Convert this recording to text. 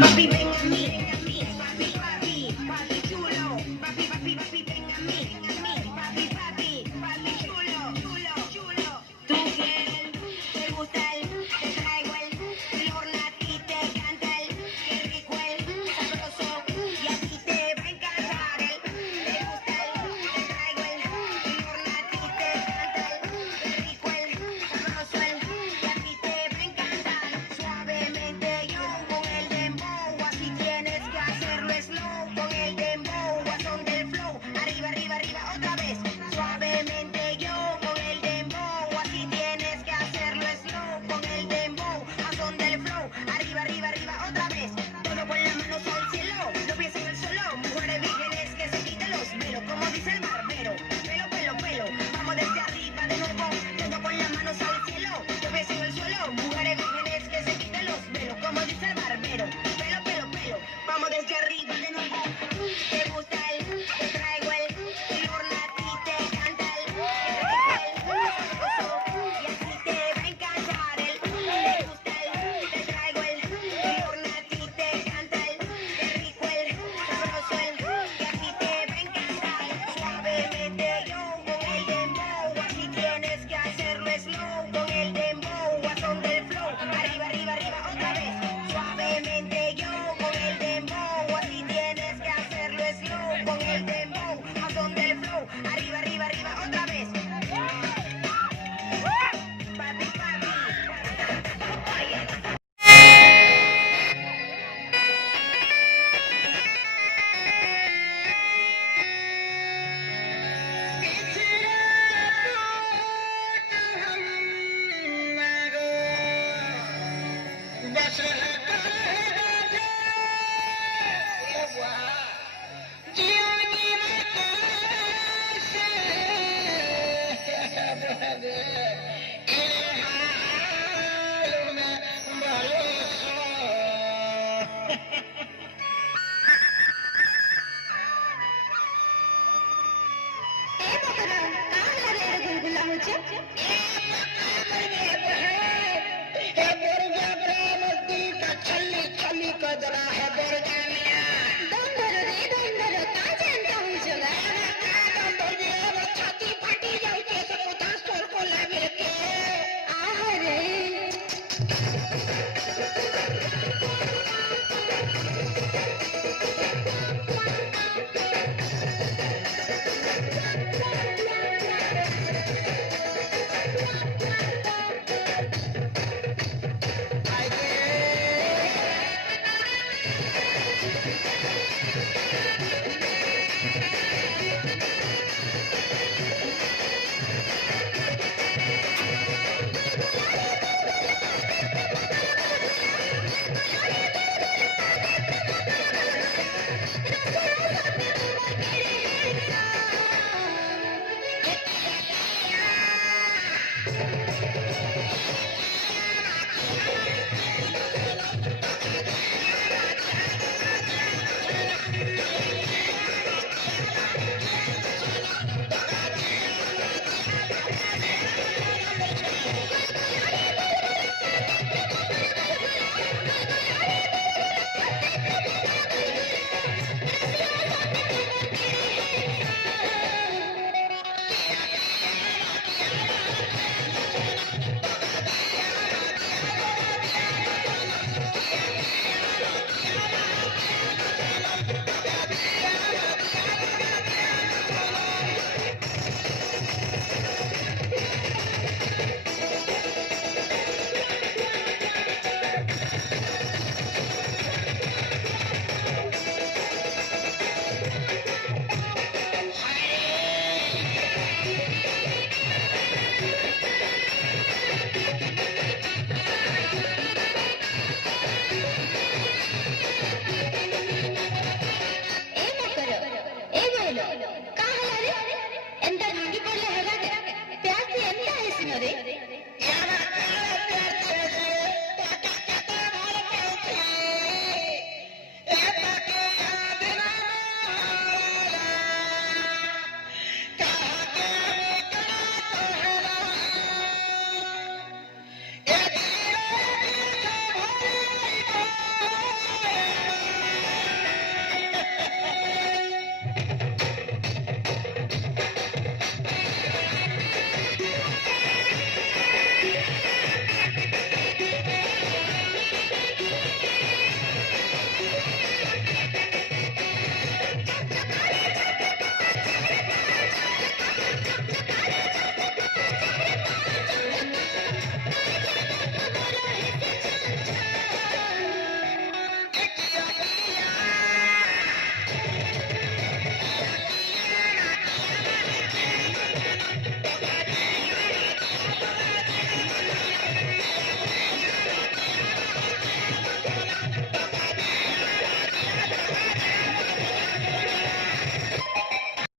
Papi, ven a mí, papi, papi, papi chulo, papi, papi, papi, ven a mí, papi, papi, papi chulo, chulo, chulo. Tu piel, te gusta te traigo el horno a ti te canta qué rico sabroso, y a ti te va a encantar te gusta te traigo el horno a ti te canta qué rico sabroso, y a ti te va a encantar, suavemente yo con el dembow, así tienes que hacerlo slow, con el dembow, a son del flow, arriba, arriba, arriba, otra vez, suavemente yo con el dembow, así tienes que hacerlo slow, con el dembow, a son del flow, arriba, arriba, arriba, otra vez, todo con las manos al cielo, los pies en el suelo, mujeres vírgenes que se quiten los velos, como dice el barbero, pelo, pelo, pelo, vamos desde arriba de nuevo, todo con las manos al cielo, los pies en el suelo, mujeres vírgenes que se quiten los velos, como dice el barbero, pelo, pelo, pelo, vamos desde arriba de nuevo, te gusta te traigo el horno a ti te canta sabroso, y así te va a encantar te gusta te traigo el horno a ti te canta qué rico sabroso, y así te va a encantar, suavemente yo con el dembow, así tienes que hacerlo slow, con el dembow, a son del flow, arriba, arriba, arriba, otra vez, suavemente yo con el dembow, así tienes que hacerlo slow, con el dembow, a son del flow, arriba, arriba, arriba, otra vez. Papi, papi.